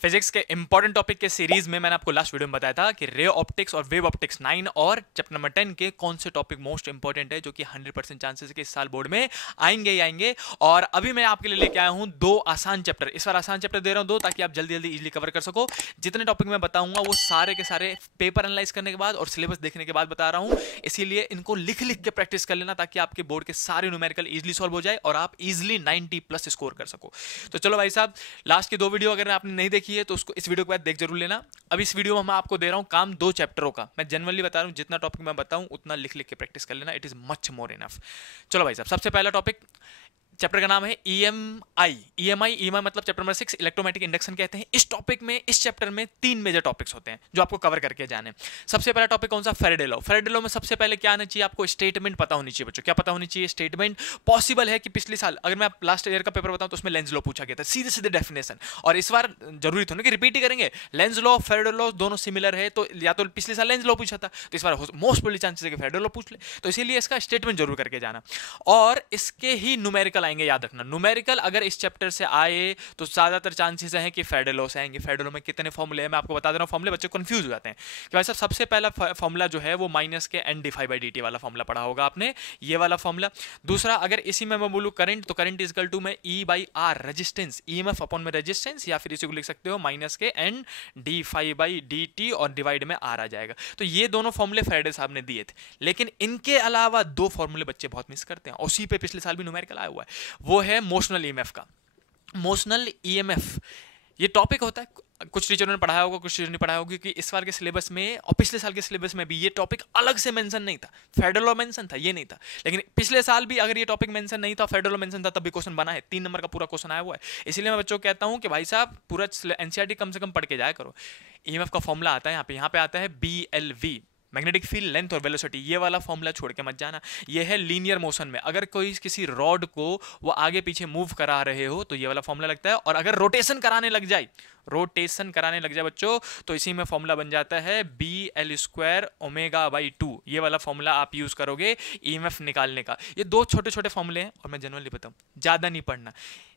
Physics के important topic के series में मैंने आपको लास्ट वीडियो में बताया था कि रे ऑप्टिक्स और वेव ऑप्टिक्स 9 और चैप्टर नंबर 10 के कौन से टॉपिक मोस्ट इंपॉर्टेंट है, जो कि 100% चांसेस है कि इस साल बोर्ड में आएंगे ही आएंगे। और अभी मैं आपके लिए लेके आया हूं दो आसान चैप्टर। इस बार आसान चैप्टर दे रहा हूं दो, ताकि आप जल्दी जल्दी इजीली कवर कर सको। जितने टॉपिक मैं बताऊंगा वो सारे के सारे पेपर एनालाइज करने के बाद और सिलेबस देखने के बाद बता रहा हूं, इसीलिए इनको लिख लिख के प्रैक्टिस कर लेना, ताकि आपके बोर्ड के सारे न्यूमेरिकल इजीली सॉल्व हो जाए और आप इजीली 90+ स्कोर कर सको। तो चलो भाई साहब, लास्ट की दो वीडियो अगर आपने नहीं देखी है तो उसको इस वीडियो के बाद देख जरूर लेना। अब इस वीडियो में मैं आपको दे रहा हूं काम दो चैप्टरों का। मैं जनरली बता रहा हूं, जितना टॉपिक मैं बताऊं उतना लिख लिख के प्रैक्टिस कर लेना, it is much more enough. चलो भाई साहब, सबसे पहला टॉपिक, चैप्टर का नाम है ईएमआई। ईएमआई मतलब चैप्टर नंबर 6 इलेक्ट्रोमैग्नेटिक इंडक्शन कहते हैं। इस टॉपिक में, इस चैप्टर में 3 मेजर टॉपिक्स होते हैं जो आपको कवर करके जाने। सबसे पहला टॉपिक कौन सा? Faraday law. फैराडे लॉ में सबसे पहले क्या आना चाहिए आपको? स्टेटमेंट पता होनी चाहिए बच्चों। क्या पता होनी चाहिए? स्टेटमेंट। पॉसिबल है कि पिछले साल, अगर मैं लास्ट ईयर का पेपर बताऊं तो उसमें लेंज लॉ पूछा गया था, सीधे सीधे डेफिनेशन। और इस बार जरूरी थोड़ा कि रिपीट ही करेंगे। लेंज लॉ फैराडे लॉ दोनों सिमिलर है, तो या तो पिछले साल लेंज लॉ पूछा था, तो इस बार मोस्ट प्रोबेबली चांसेस है कि फैराडे लॉ पूछ ले, तो इसीलिए इसका स्टेटमेंट जरूर करके जाना। और इसके ही न्यूमेरिकल आएंगे, याद रखना। न्यूमेरिकल अगर इस चैप्टर से आए तो ज्यादातर चांसेस हैं कि फैराडे लॉ से आएंगे। फैराडे लॉ में कितने फॉर्मूले हैं मैं आपको बता दे रहा हूं। फॉर्मूले बच्चे कंफ्यूज हो जाते हैं कि भाई साहब, सबसे पहला फॉर्मूला जो है वो माइनस के n d∅dt वाला फॉर्मूला पढ़ा होगा आपने, ये वाला फॉर्मूला। दूसरा, अगर इसी में मैं बोलूं करंट, तो करंट इज इक्वल टू में E/R रेजिस्टेंस, ईएमएफ अपॉन में रेजिस्टेंस, या फिर इसी को लिख सकते हो माइनस के n d∅dt और डिवाइड में R आ जाएगा। तो ये दोनों फॉर्मूले फैराडे साहब ने दिए थे, लेकिन इनके अलावा दो फॉर्मूले बच्चे बहुत मिस करते हैं। उसी पे पिछले साल भी न्यूमेरिकल आया हुआ है, वो है मोशनल ईएमएफ का। मोशनल ईएमएफ ये टॉपिक होता है, कुछ टीचरों ने पढ़ाया होगा, कुछ टीचर ने पढ़ाया होगा, क्योंकि इस बार के सिलेबस में और पिछले साल के सिलेबस में भी ये टॉपिक अलग से मेंशन नहीं था। फैराडे लॉ मेंशन था, ये नहीं था। लेकिन पिछले साल भी अगर ये टॉपिक मेंशन नहीं था, फैराडे लॉ मेंशन था, तब भी क्वेश्चन बना है। 3 नंबर का पूरा क्वेश्चन आया हुआ है। इसलिए मैं बच्चों को कहता हूं कि भाई साहब, पूरा एनसीईआरटी कम से कम पढ़ के जाया करो। ईएमएफ का फॉर्मूला आता है यहाँ पे आता है BLV, मैग्नेटिक फील्ड लेंथ और वेलोसिटी। ये वाला फॉर्मूला छोड़ के मत जाना। ये है लीनियर मोशन में, अगर कोई किसी रॉड को वो आगे पीछे मूव करा रहे हो तो ये वाला फॉर्मूला लगता है। और अगर रोटेशन कराने लग जाए बच्चों, तो इसी में फॉर्मूला बन जाता है BL² ω/2। ये वाला फॉर्मूला आप यूज करोगे ईएमएफ निकालने का। ये दो छोटे छोटे फॉर्मूले हैं, और मैं जनरली बताऊं, ज्यादा नहीं पढ़ना।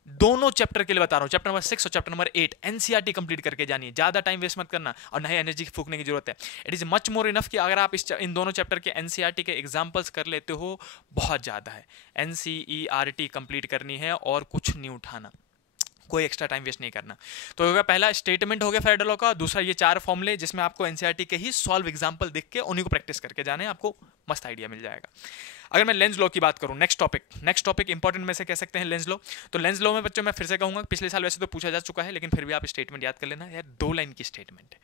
दोनों चैप्टर के लिए बता रहा हूं, चैप्टर नंबर 6 और चैप्टर नंबर 8 एनसीईआरटी कंप्लीट करके जानिए। ज्यादा टाइम वेस्ट मत करना और नहीं एनर्जी फूकने की जरूरत है। It is much more enough कि अगर आप इन दोनों चैप्टर के एनसीईआरटी के एग्जांपल्स कर लेते हो, बहुत ज्यादा है। एनसीईआरटी कंप्लीट करनी है और कुछ नहीं उठाना, कोई एक्स्ट्रा टाइम वेस्ट नहीं करना। तो होगा पहला स्टेटमेंट हो गया फैराडे लॉ का। दूसरा ये 4 फॉर्मूले जिसमें आपको एनसीईआरटी के ही सॉल्व एग्जांपल देख के उन्हीं को प्रैक्टिस करके जाने, आपको मस्त आइडिया मिल जाएगा। अगर मैं लेंस लॉ की बात करूं, नेक्स्ट टॉपिक इंपॉर्टेंट में से कह सकते हैं लेंस लॉ। तो लेंस लॉ में बच्चों मैं फिर से कहूंगा, पिछले साल वैसे तो पूछा जा चुका है, लेकिन फिर भी आप स्टेटमेंट याद कर लेना यार। 2 लाइन की स्टेटमेंट है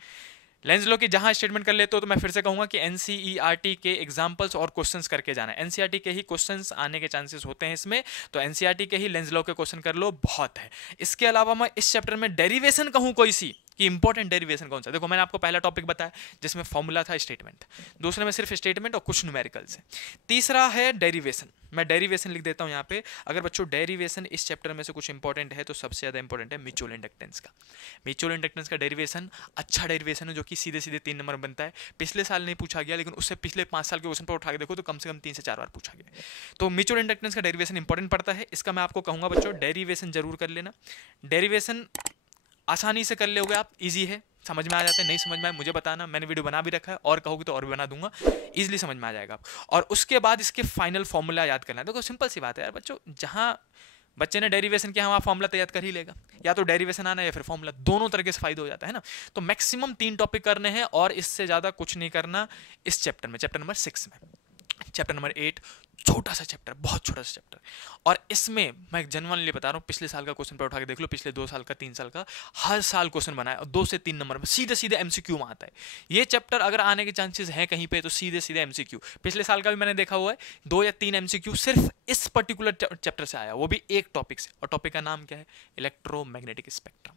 लेंस लॉ की। जहां स्टेटमेंट कर लेते हो तो मैं फिर से कहूंगा कि एनसीईआरटी के एग्जांपल्स और क्वेश्चंस करके जाना है। एनसीईआरटी के ही क्वेश्चंस आने के चांसेस होते हैं इसमें, तो एनसीईआरटी के ही लेंस लॉ के क्वेश्चन कर लो, बहुत है। इसके अलावा मैं इस चैप्टर में डेरिवेशन कहूं कोई सी कि इंपॉर्टेंट डेरिवेशन कौन सा, देखो मैंने आपको पहला टॉपिक बताया जिसमें फॉर्मूला था स्टेटमेंट, दूसरे में सिर्फ स्टेटमेंट और कुछ न्यूमेरिकल्स है, तीसरा है डेरिवेशन। मैं डेरिवेशन लिख देता हूं यहाँ पे। अगर बच्चों डेरिवेशन इस चैप्टर में से कुछ इंपॉर्टेंट है तो सबसे ज्यादा इंपॉर्टेंट है म्यूचुअल इंडक्टेंस का। म्यूचुअल इंडक्टेंस का डेरिवेशन अच्छा डेरिवेशन है, जो कि सीधे सीधे 3 नंबर बनता है। पिछले साल नहीं पूछा गया, लेकिन उससे पिछले 5 साल के क्वेश्चन पर उठा के देखो तो कम से कम 3 से 4 बार पूछा गया। तो म्यूचुअल इंडक्टेंस का डेरिवेशन इंपॉर्टेंट पड़ता है। इसका मैं आपको कहूंगा बच्चों, डेरिवेशन जरूर कर लेना। डेरिवेशन आसानी से कर लोगे आप, इजी है, समझ में आ जाता है। नहीं समझ में आए मुझे बताना, मैंने वीडियो बना भी रखा है, और कहोगे तो और भी बना दूंगा, इजीली समझ में आ जाएगा। और उसके बाद इसके फाइनल फॉर्मूला याद करना है। देखो सिंपल सी बात है यार बच्चों, जहां बच्चे ने डेरिवेशन किया वहां फॉर्मूला तैयार कर ही लेगा, या तो डेरिवेशन आना या फिर फॉर्मूला, दोनों तरह से फायदा हो जाता है ना। तो मैक्सिमम 3 टॉपिक करने हैं और इससे ज्यादा कुछ नहीं करना इस चैप्टर में, चैप्टर नंबर 6 में। चैप्टर नंबर 8 छोटा सा चैप्टर, बहुत छोटा सा चैप्टर, और इसमें मैं जनरली बता रहा हूँ, पिछले साल का क्वेश्चन पर उठा के देख लो, पिछले 2 साल का, 3 साल का, हर साल क्वेश्चन बनाया और 2 से 3 नंबर में सीधे सीधे एमसीक्यू में आता है। ये चैप्टर अगर आने के चांसेस हैं कहीं पे तो सीधे सीधे एमसीक्यू। पिछले साल का भी मैंने देखा हुआ है, 2 या 3 एमसीक्यू सिर्फ इस पर्टिकुलर चैप्टर से आया, वो भी एक टॉपिक से। और टॉपिक का नाम क्या है? Electromagnetic spectrum.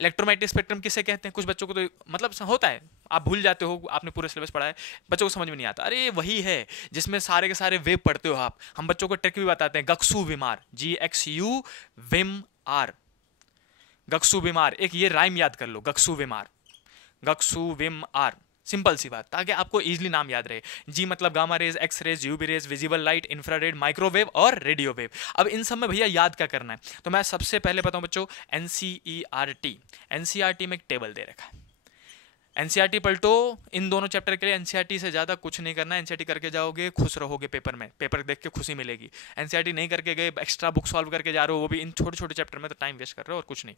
इलेक्ट्रोमैग्नेटिक स्पेक्ट्रम किसे कहते हैं? कुछ बच्चों को तो मतलब होता है, आप भूल जाते हो, आपने पूरा सिलेबस पढ़ा है, बच्चों को समझ में नहीं आता। अरे वही है जिसमें सारे के सारे वेव पढ़ते हो आप। हम बच्चों को ट्रिक भी बताते हैं, गक्सू विमार, GXU विम आर, गक्सू विमार। एक ये राइम याद कर लो, गक्सू विमार, गक्सू विम आर, सिंपल सी बात, ताकि आपको इजीली नाम याद रहे। जी मतलब gamma rays, X rays, UV rays, visible light, infrared, microwave और रेडियो वेव। अब इन सब में भैया याद क्या करना है, तो मैं सबसे पहले बताऊं बच्चों, एनसीईआरटी। एनसीईआरटी में एक टेबल दे रखा है, एनसीईआरटी पलटो। इन दोनों चैप्टर के लिए एनसीईआरटी से ज़्यादा कुछ नहीं करना है। एनसीईआरटी करके जाओगे, खुश रहोगे पेपर में, पेपर देख के खुशी मिलेगी। एनसीईआरटी नहीं करके गए, एक्स्ट्रा बुक सॉल्व करके जा रहे हो, वो भी इन छोटे छोटे चैप्टर में, तो टाइम वेस्ट कर रहे हो और कुछ नहीं।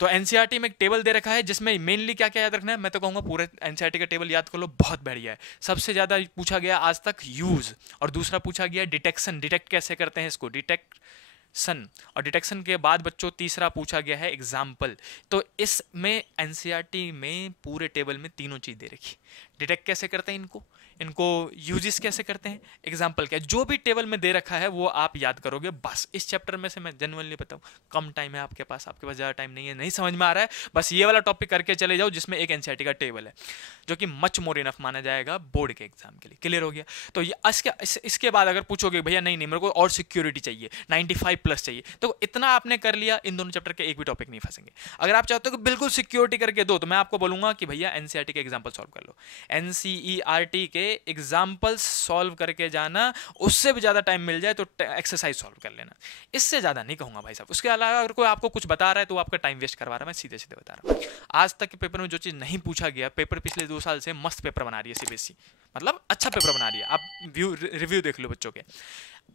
तो एनसीईआरटी में एक टेबल दे रखा है जिसमें मेनली क्या क्या याद रखना है, मैं तो कहूँगा पूरे एनसीईआरटी का टेबल याद कर लो, बहुत बढ़िया है। सबसे ज़्यादा पूछा गया आज तक यूज़, और दूसरा पूछा गया डिटेक्शन, डिटेक्ट कैसे करते हैं इसको, डिटेक्शन। और डिटेक्शन के बाद बच्चों तीसरा पूछा गया है एग्जाम्पल। तो इसमें एनसीईआरटी में पूरे टेबल में तीनों चीज़ दे रखी, डिटेक्ट कैसे करते हैं इनको, इनको यूजेस कैसे करते हैं, एग्जाम्पल क्या, जो भी टेबल में दे रखा है वो आप याद करोगे बस। इस चैप्टर में से मैं जेन्युइनली बताऊं, कम टाइम है आपके पास ज़्यादा टाइम नहीं है, नहीं समझ में आ रहा है, बस ये वाला टॉपिक करके चले जाओ जिसमें एक एनसीईआरटी का टेबल है, जो कि मच मोर इनफ माना जाएगा बोर्ड के एग्जाम के लिए। क्लियर हो गया। तो ये इसके बाद अगर पूछोगे भैया नहीं मेरे को और सिक्योरिटी चाहिए, 95+ चाहिए, तो इतना आपने कर लिया, इन दोनों चैप्टर के एक भी टॉपिक नहीं फंसेंगे। अगर आप चाहते हो कि बिल्कुल सिक्योरिटी करके दो, तो मैं आपको बोलूंगा कि भैया एनसीईआरटी के एग्जाम्पल सॉल्व कर लो, एनसीईआरटी के एग्जाम्पल्स सॉल्व करके जाना। उससे भी ज़्यादा टाइम मिल जाए तो एक्सरसाइज सॉल्व कर लेना, इससे ज़्यादा नहीं कहूँगा भाई साहब। उसके अलावा अगर कोई आपको कुछ बता रहा है तो आपका टाइम वेस्ट करवा रहा है, मैं सीधे सीधे बता रहा हूँ। आज तक के पेपर में जो चीज़ नहीं पूछा गया, पेपर पिछले 2 साल से मस्त पेपर बना रही है सीबीएसई, मतलब अच्छा पेपर बना रही है। आप रिव्यू देख लो बच्चों के,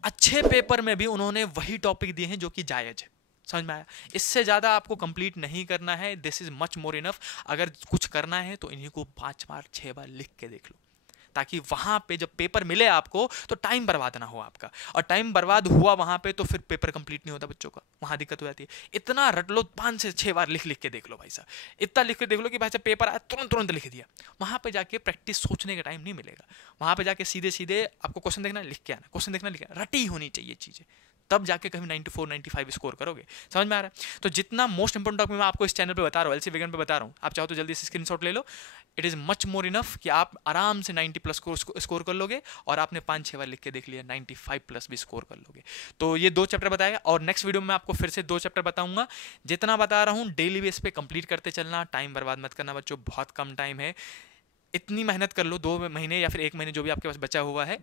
अच्छे पेपर में भी उन्होंने वही टॉपिक दिए हैं जो कि जायज़ है। समझ में आया। इससे ज़्यादा आपको कंप्लीट नहीं करना है, this is much more enough. अगर कुछ करना है तो इन्हीं को 5 बार 6 बार लिख के देख लो, ताकि वहां पे जब पेपर मिले आपको तो टाइम बर्बाद ना हो आपका। और टाइम बर्बाद हुआ वहां पे तो फिर पेपर कंप्लीट नहीं होता बच्चों का, वहां दिक्कत हो जाती है। इतना रट लो, 5 से 6 बार लिख लिख के देख लो भाई साहब, इतना लिख के देख लो कि भाई साहब पेपर आया तुरंत तुरंत लिख दिया। वहां पे जाके प्रैक्टिस सोचने का टाइम नहीं मिलेगा, वहां पे जाके सीधे सीधे आपको क्वेश्चन देखना लिख के आना, क्वेश्चन देखना लिख के आना, रटी होनी चाहिए चीजें, तब जाके कभी 94 95 स्कोर करोगे। समझ में आ रहा है। तो जितना मोस्ट इंपोर्टेंट टॉपिक मैं आपको इस चैनल पे बता रहा हूँ, एलसी विगन पे बता रहा हूँ, आप चाहो तो जल्दी से स्क्रीनशॉट ले लो। It is much more enough कि आप आराम से 90+ स्कोर कर लोगे, और आपने 5-6 बार लिख के देख लिया 95+ भी स्कोर कर लोगे। तो ये 2 चैप्टर बताएगा, और नेक्स्ट वीडियो में आपको फिर से 2 चैप्टर बताऊंगा। जितना बता रहा हूँ डेली बेस पे कंप्लीट करते चलना, टाइम बर्बाद मत करना बच्चों, बहुत कम टाइम है। इतनी मेहनत कर लो, 2 महीने या फिर 1 महीने जो भी आपके पास बचा हुआ है,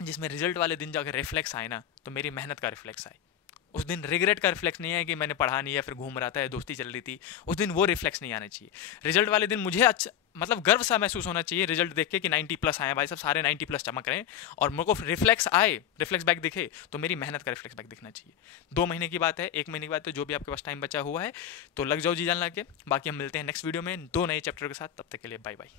जिसमें रिजल्ट वाले दिन जाकर रिफ्लेक्स आए ना, तो मेरी मेहनत का रिफ्लेक्स आए। उस दिन रिग्रेट का रिफ्लेक्स नहीं है कि मैंने पढ़ा नहीं या फिर घूम रहा था या दोस्ती चल रही थी, उस दिन वो रिफ्लेक्स नहीं आना चाहिए। रिजल्ट वाले दिन मुझे अच्छा मतलब गर्व सा महसूस होना चाहिए रिजल्ट देख के कि 90+ आए भाई साहब, सारे 90+ चमक रहे हैं, और मेरे को रिफ्लेक्स आए, रिफ्लेक्स बैक दिखे, तो मेरी मेहनत का रिफ्लेक्स बैक दिखना चाहिए। 2 महीने की बात है, 1 महीने की बात है, जो भी आपके पास टाइम बचा हुआ है तो लग जाओ जी जान ला के। बाकी हम मिलते हैं नेक्स्ट वीडियो में 2 नए चैप्टर के साथ, तब तक के लिए बाय बाय।